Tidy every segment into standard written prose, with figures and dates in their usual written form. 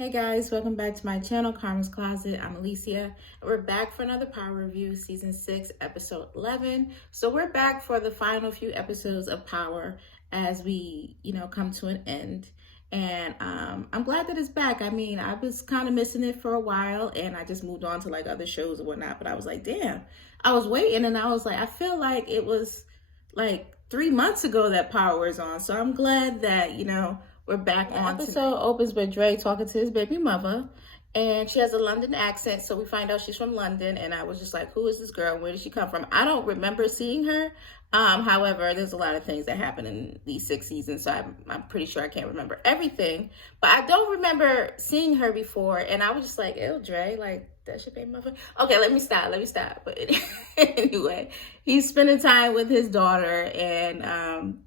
Hey guys, welcome back to my channel, Karma's Closet. I'm Alicia, and we're back for another Power Review, Season 6, Episode 11. So we're back for the final few episodes of Power as we, come to an end. And I'm glad that it's back. I mean, I was kind of missing it for a while, and I just moved on to like other shows or whatnot. But I was like, damn, I was waiting, and I was like, I feel like it was like 3 months ago that Power was on. So I'm glad that, we're back on. The episode opens with Dre talking to his baby mother, and she has a London accent, so we find out she's from London, and I was just like, who is this girl? Where did she come from? I don't remember seeing her. However, there's a lot of things that happen in these 6 seasons, so I'm pretty sure I can't remember everything, but I don't remember seeing her before, and I was just like, ew, Dre, like, that's your baby mother? Okay, let me stop. But anyway, he's spending time with his daughter, and,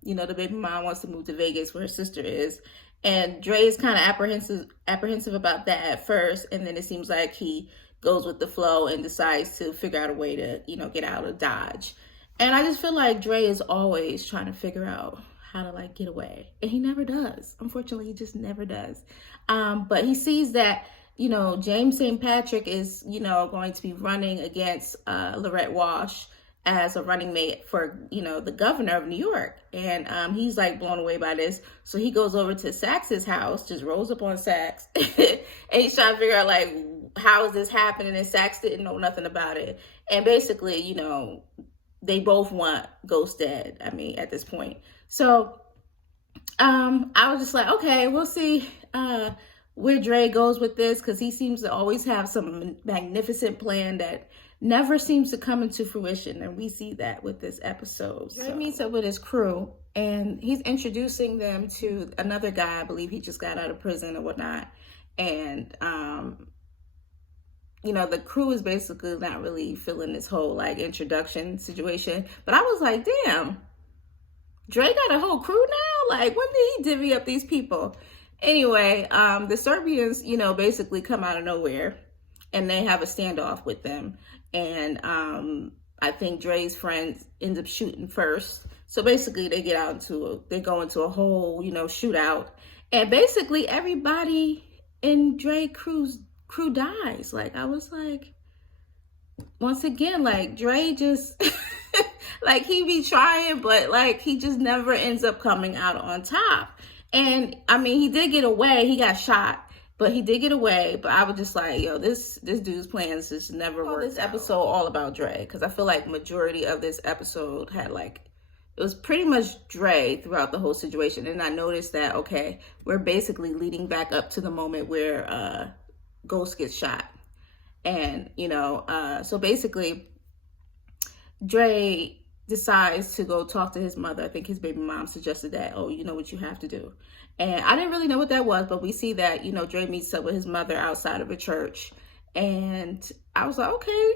the baby mom wants to move to Vegas where her sister is. And Dre is kind of apprehensive about that at first. And then it seems like he goes with the flow and decides to figure out a way to, get out of Dodge. And I just feel like Dre is always trying to figure out how to like get away. And he never does. Unfortunately, he just never does. But he sees that, James St. Patrick is, going to be running against Lorette Walsh as a running mate for, the governor of New York. And he's like blown away by this. So he goes over to Sax's house, just rolls up on Sax. And he's trying to figure out like, how is this happening? And Sax didn't know nothing about it. And basically, they both want Ghost dead. I mean, at this point. So I was just like, okay, we'll see where Dre goes with this. Cause he seems to always have some magnificent plan that never seems to come into fruition, and we see that with this episode. Dre meets up with his crew, and he's introducing them to another guy. I believe he just got out of prison or whatnot, and the crew is basically not really feeling this whole like introduction situation. But I was like, damn, Dre got a whole crew now. Like, when did he divvy up these people? Anyway, the Serbians, basically come out of nowhere, and they have a standoff with them. And I think Dre's friends end up shooting first. So basically they go into a whole, shootout. And basically everybody in Dre crew dies. Like, I was like, once again, like Dre just, like he be trying, but like he just never ends up coming out on top. And I mean, he did get away. He got shot. But he did get away. But I was just like, yo, this dude's plans just never worked. This episode all about Dre, because I feel like majority of this episode had like, it was pretty much Dre throughout the whole situation. And I noticed that, okay, we're basically leading back up to the moment where Ghost gets shot. And, so basically Dre decides to go talk to his mother. I think his baby mom suggested that, oh, you know what you have to do. And I didn't really know what that was, but we see that, Dre meets up with his mother outside of a church. And I was like, okay,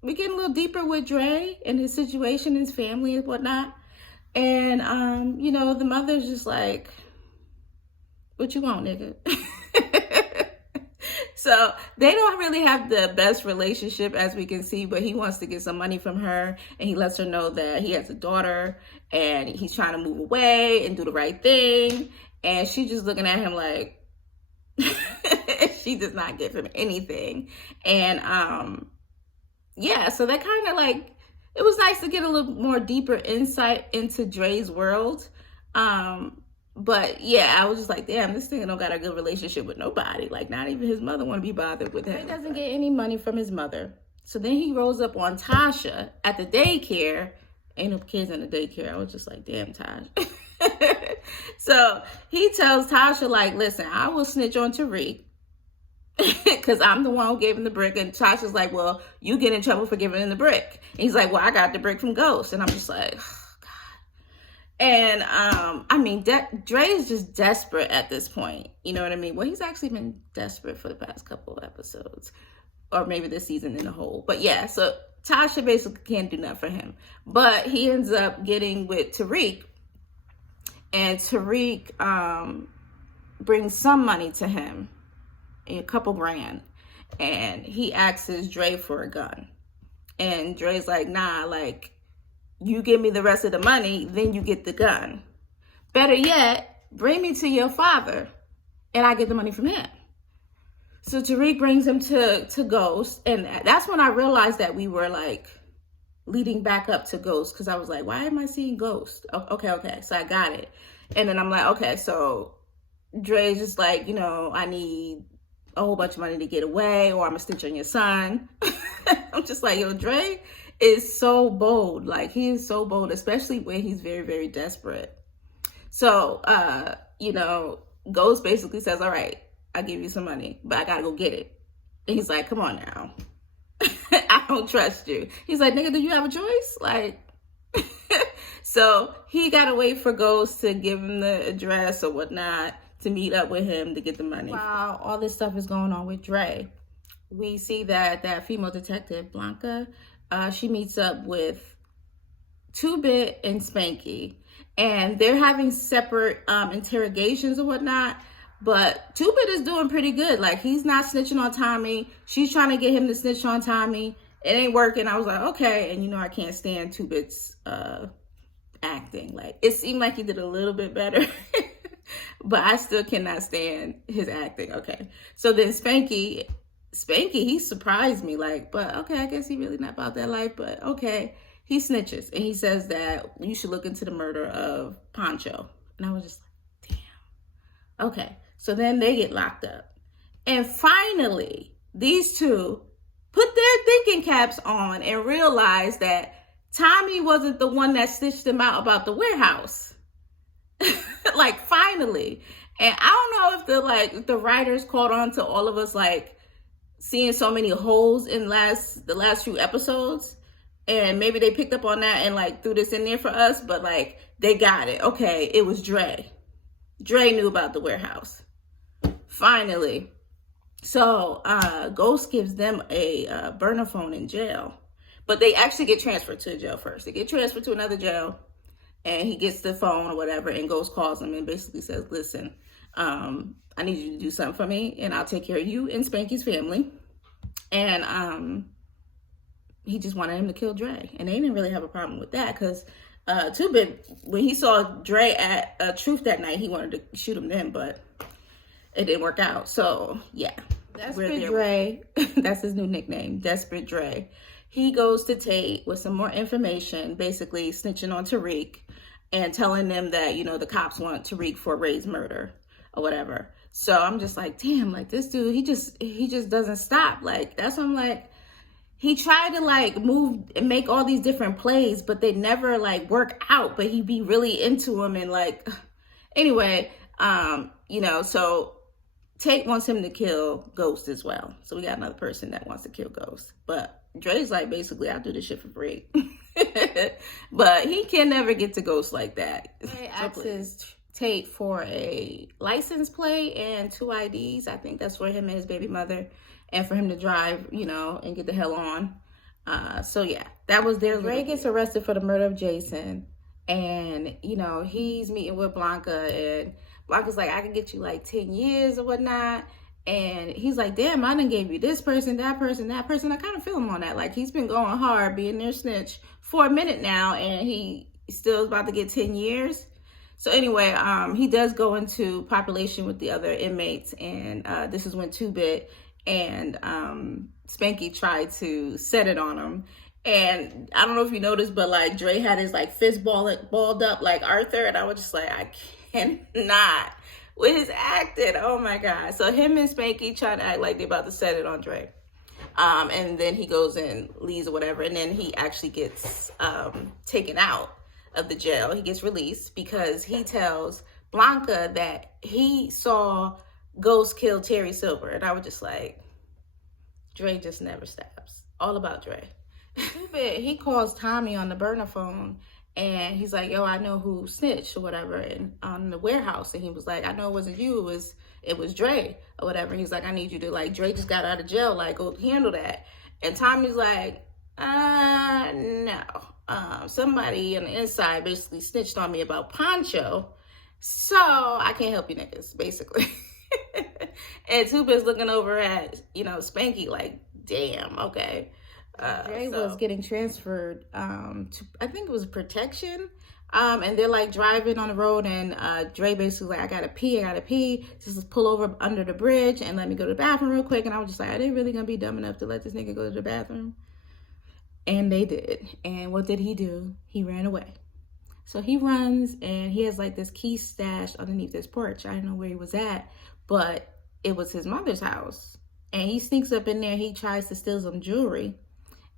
we're getting a little deeper with Dre and his situation, his family and whatnot. And, the mother's just like, what you want, nigga? So they don't really have the best relationship, as we can see, but he wants to get some money from her, and he lets her know that he has a daughter and he's trying to move away and do the right thing. And she's just looking at him like, she does not give him anything. And so that kind of like, it was nice to get a little more deeper insight into Dre's world. But yeah, I was just like, damn, this thing don't got a good relationship with nobody. Like, not even his mother want to be bothered with him. He doesn't get any money from his mother. So then he rolls up on Tasha at the daycare. Ain't no kids in the daycare. I was just like, damn, Tasha. So he tells Tasha, like, listen, I will snitch on Tariq because I'm the one who gave him the brick. And Tasha's like, well, you get in trouble for giving him the brick. And he's like, well, I got the brick from Ghost. And I'm just like, and, I mean, Dre is just desperate at this point. You know what I mean? Well, he's actually been desperate for the past couple of episodes, or maybe this season in the whole. But yeah, so Tasha basically can't do nothing for him. But he ends up getting with Tariq, and Tariq brings some money to him, a couple grand, and he asks Dre for a gun. And Dre's like, nah, like, you give me the rest of the money, then you get the gun. Better yet, bring me to your father and I get the money from him. So Tariq brings him to Ghost, and that's when I realized that we were like leading back up to Ghost, because I was like, why am I seeing Ghost? Okay, so I got it. And then I'm like, okay, so Dre's just like, I need a whole bunch of money to get away, or I'm gonna snitch on your son. I'm just like, yo, Dre is so bold. Like, he is so bold, especially when he's very, very desperate. So, Ghost basically says, all right, I'll give you some money, but I gotta go get it. And he's like, come on now. I don't trust you. He's like, nigga, do you have a choice? Like, so he gotta wait for Ghost to give him the address or whatnot to meet up with him to get the money. While all this stuff is going on with Dre, we see that female detective, Blanca, she meets up with 2-Bit and Spanky, and they're having separate interrogations or whatnot. But 2-Bit is doing pretty good. Like, he's not snitching on Tommy. She's trying to get him to snitch on Tommy. It ain't working. I was like, okay. And I can't stand 2-Bit's acting. Like, it seemed like he did a little bit better. But I still cannot stand his acting. Okay. So then Spanky, he surprised me. Like, but okay, I guess he really not about that life. But okay. He snitches. And he says that you should look into the murder of Pancho. And I was just like, damn. Okay. So then they get locked up. And finally, these two put their thinking caps on and realize that Tommy wasn't the one that stitched them out about the warehouse. Like, finally. And I don't know if the writers caught on to all of us, like, seeing so many holes in the last few episodes. And maybe they picked up on that and, like, threw this in there for us. But, like, they got it. Okay, it was Dre. Dre knew about the warehouse. Finally. So Ghost gives them a burner phone in jail. But they actually get transferred to a jail first. They get transferred to another jail. And he gets the phone or whatever. And Ghost calls him and basically says, listen, I need you to do something for me. And I'll take care of you and Spanky's family. And he just wanted him to kill Dre. And they didn't really have a problem with that. Because 2-Bit, when he saw Dre at Truth that night, he wanted to shoot him then. But it didn't work out. So, yeah. Desperate Dre, that's his new nickname, Desperate Dre. He goes to Tate with some more information, basically snitching on Tariq and telling them that, the cops want Tariq for Ray's murder or whatever. So I'm just like, damn, like, this dude, he just doesn't stop. Like, that's what I'm like, he tried to, like, move and make all these different plays, but they never, like, work out. But he'd be really into him and, like, anyway, so Tate wants him to kill Ghost as well. So we got another person that wants to kill Ghost. But Dre's like, basically, I'll do this shit for free. But he can never get to Ghost like that. He asks Tate for a license plate and 2 IDs. I think that's for him and his baby mother. And for him to drive, and get the hell on. So, yeah, that was their... Ray gets arrested for the murder of Jason. And, he's meeting with Blanca. And Blanca's like, I can get you, like, 10 years or whatnot. And he's like, damn, I done gave you this person, that person, that person. I kind of feel him on that. Like, he's been going hard, being their snitch for a minute now. And he still is about to get 10 years. So, anyway, he does go into population with the other inmates. And this is when 2-Bit and Spanky tried to set it on him. And I don't know if you noticed, but like Dre had his like fist balled up like Arthur, and I was just like, I cannot with his acting. Oh my God. So him and Spanky trying to act like they about to set it on Dre. And then he goes and leaves or whatever, and then he actually gets taken out of the jail. He gets released because he tells Blanca that he saw Ghost kill Terry Silver. And I was just like, Dre just never stops. All about Dre. He calls Tommy on the burner phone and he's like, yo, I know who snitched or whatever and on the warehouse. And he was like, I know it wasn't you, it was Dre or whatever. And he's like, I need you to, like, Dre just got out of jail, like, go handle that. And Tommy's like, no. Somebody on the inside basically snitched on me about Pancho, so I can't help you niggas, basically. And 2-Bit's looking over at, Spanky like, damn, okay. Dre was getting transferred to, I think it was protection, And they're like driving on the road, and Dre basically like, I gotta pee. Just pull over under the bridge and let me go to the bathroom real quick. And I was just like, are they really gonna be dumb enough to let this nigga go to the bathroom? And they did. And what did he do? He ran away. So he runs, and he has like this key stashed underneath his porch. I didn't know where he was at, but it was his mother's house. And he sneaks up in there. He tries to steal some jewelry.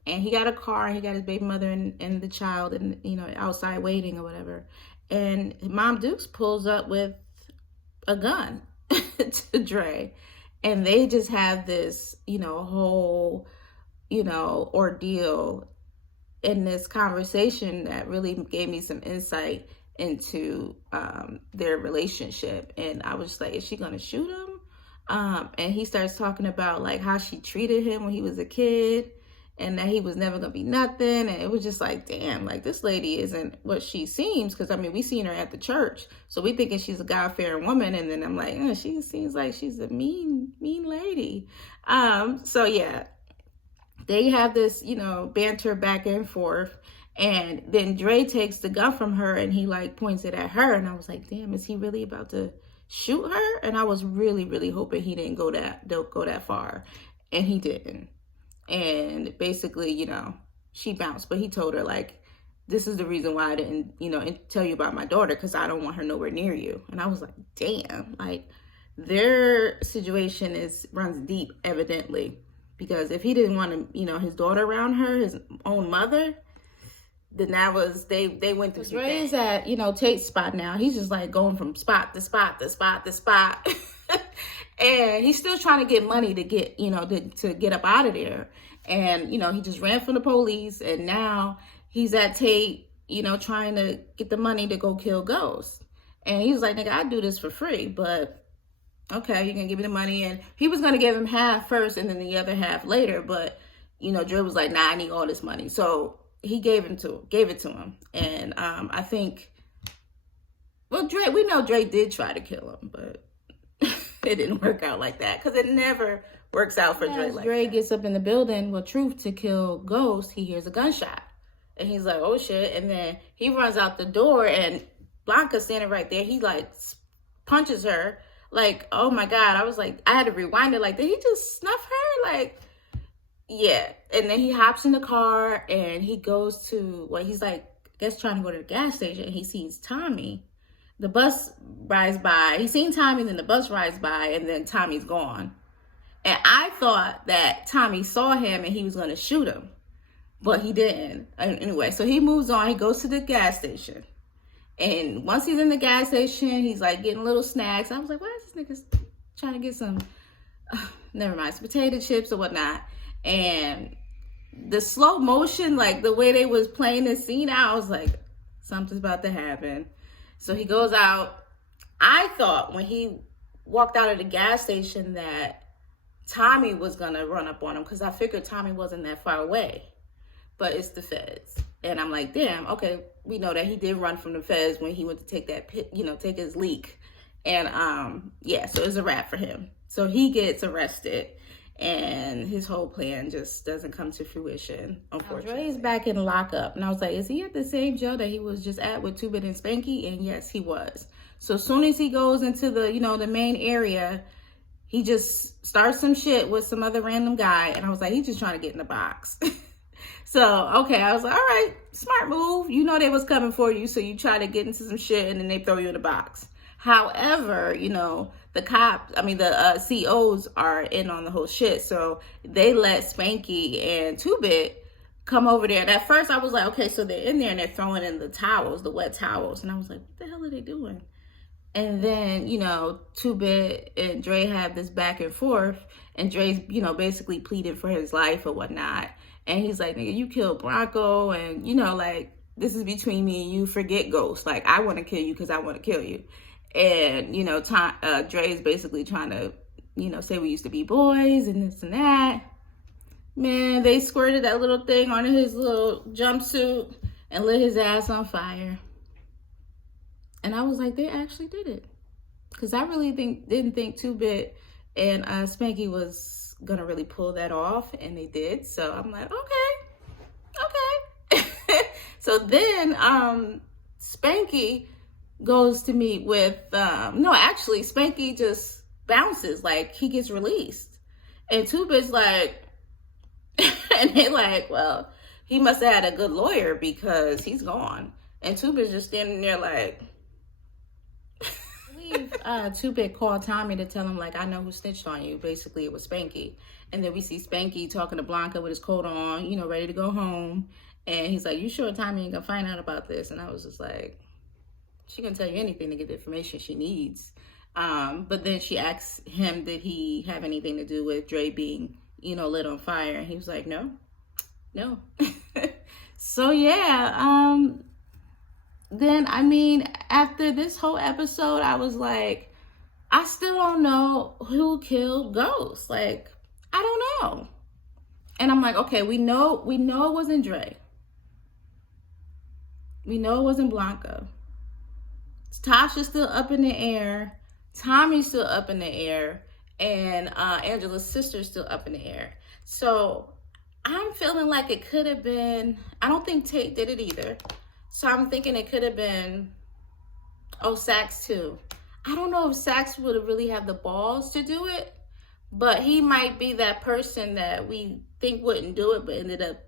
And he got a car, he got his baby mother and the child, and outside waiting or whatever. And Mom Dukes pulls up with a gun to Dre. And they just have this, whole, ordeal in this conversation that really gave me some insight into their relationship. And I was just like, is she gonna shoot him? And he starts talking about like how she treated him when he was a kid, and that he was never gonna be nothing. And it was just like, damn, like this lady isn't what she seems. Because we seen her at the church, so we thinking she's a God-fearing woman, and then I'm like, she seems like she's a mean lady. So yeah, they have this banter back and forth, and then Dre takes the gun from her and he like points it at her, and I was like, damn, is he really about to shoot her? And I was really, really hoping he didn't go that far, and he didn't. And basically, she bounced, but he told her like, this is the reason why I didn't, tell you about my daughter, because I don't want her nowhere near you. And I was like, damn, like their situation runs deep, evidently, because if he didn't want to, his daughter around her, his own mother, then that was, they went through some things. Dre's at, Tate's spot now. He's just like going from spot to spot to spot to spot. And he's still trying to get money to get, to get up out of there. And, he just ran from the police, and now he's at Tate, trying to get the money to go kill Ghost. And he's like, nigga, I do this for free, but okay, you're gonna give me the money. And he was gonna give him half first and then the other half later, but, Dre was like, nah, I need all this money. So he gave it to him. And I think, well, we know Dre did try to kill him, but it didn't work out like that, because it never works out for Dre. Dre gets up in the building with Truth to kill Ghost, he hears a gunshot. And he's like, oh shit. And then he runs out the door, and Blanca's standing right there. He like punches her. Like, oh my God. I was like, I had to rewind it. Like, did he just snuff her? Like, yeah. And then he hops in the car and he goes to, he's like, I guess trying to go to the gas station. And he sees Tommy. The bus rides by. He's seen Tommy, then the bus rides by, and then Tommy's gone. And I thought that Tommy saw him and he was going to shoot him, but he didn't. Anyway, so he moves on. He goes to the gas station. And once he's in the gas station, he's like getting little snacks. I was like, why is this nigga trying to get some, never mind, some potato chips or whatnot. And the slow motion, like the way they was playing this scene out, I was like, something's about to happen. So he goes out. I thought when he walked out of the gas station that Tommy was going to run up on him, because I figured Tommy wasn't that far away. But it's the feds. And I'm like, damn, okay, we know that he did run from the feds when he went to take that take his leak. And yeah, so it's a wrap for him. So he gets arrested, and his whole plan just doesn't come to fruition, unfortunately. Dre's back in lockup, and I was like, is he at the same jail that he was just at with Two Bit and Spanky? And yes, he was. So as soon as he goes into the, the main area, he just starts some shit with some other random guy, and I was like, he's just trying to get in the box. So, okay, I was like, all right, smart move. They was coming for you, so you try to get into some shit, and then they throw you in the box. However, the COs are in on the whole shit, so they let Spanky and Two Bit come over there. And at first, I was like, okay, so they're in there, and they're throwing in the towels, the wet towels. And I was like, what the hell are they doing? And then, Two Bit and Dre have this back and forth, and Dre's, basically pleaded for his life or whatnot. And he's like, nigga, you killed Bronco, and, this is between me and you, forget Ghost. Like, I want to kill you because I want to kill you. And, Dre is basically trying to, say we used to be boys and this and that. Man, they squirted that little thing on his little jumpsuit and lit his ass on fire. And I was like, they actually did it. Because I really didn't think Two Bit and Spanky was gonna really pull that off, and they did. So I'm like, okay. So then Spanky goes to meet with, no, actually, Spanky just bounces, like, he gets released. And Tuba's like, and they like, well, he must have had a good lawyer because he's gone. And Tuba's just standing there like, Two-Bit called Tommy to tell him, like, I know who snitched on you. Basically, it was Spanky. And then we see Spanky talking to Blanca with his coat on, you know, ready to go home. And he's like, you sure Tommy ain't gonna find out about this? And I was just like, she gonna tell you anything to get the information she needs. But then she asks him, did he have anything to do with Dre being, you know, lit on fire? And he was like, no. So, yeah, then, I mean, after this whole episode, I was like, I still don't know who killed Ghost. Like, I don't know. And I'm like, okay, we know it wasn't Dre. We know it wasn't Blanca. Tasha's still up in the air. Tommy's still up in the air. And Angela's sister's still up in the air. So I'm feeling like it could have been, I don't think Tate did it either. So I'm thinking it could have been, Sax too. I don't know if Sax would really have the balls to do it, but he might be that person that we think wouldn't do it, but ended up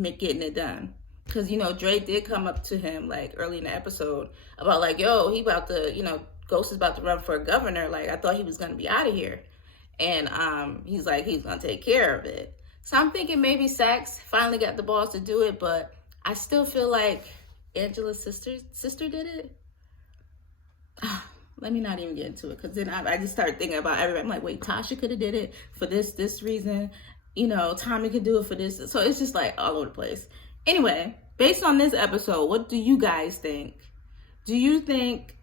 getting it done. Because, you know, Dre did come up to him, like, early in the episode about, like, yo, he about to, you know, Ghost is about to run for governor. Like, I thought he was going to be out of here. And he's like, he's going to take care of it. So I'm thinking maybe Sax finally got the balls to do it, but I still feel like Angela's sister did it. Let me not even get into it, because then I just started thinking about everybody. I'm like, wait, Tasha could have did it for this reason. You know, Tommy could do it for this. So it's just like all over the place. Anyway, based on this episode, what do you guys think? Do you think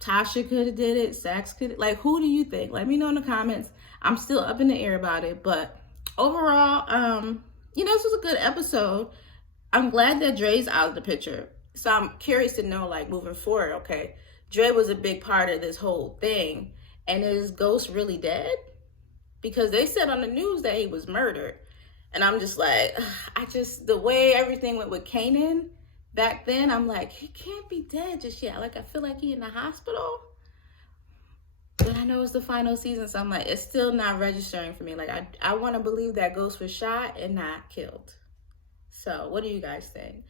Tasha could have did it? Sax could? Like, who do you think? Let me know in the comments. I'm still up in the air about it, but overall, you know, this was a good episode. I'm glad that Dre's out of the picture. So I'm curious to know, like, moving forward, okay, Dre was a big part of this whole thing. And is Ghost really dead? Because they said on the news that he was murdered. And I'm just like, the way everything went with Kanan back then, I'm like, he can't be dead just yet. Like, I feel like he in the hospital. But I know it's the final season, so I'm like, it's still not registering for me. Like, I want to believe that Ghost was shot and not killed. So what do you guys think?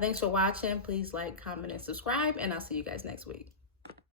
Thanks for watching. Please like, comment, and subscribe, and I'll see you guys next week.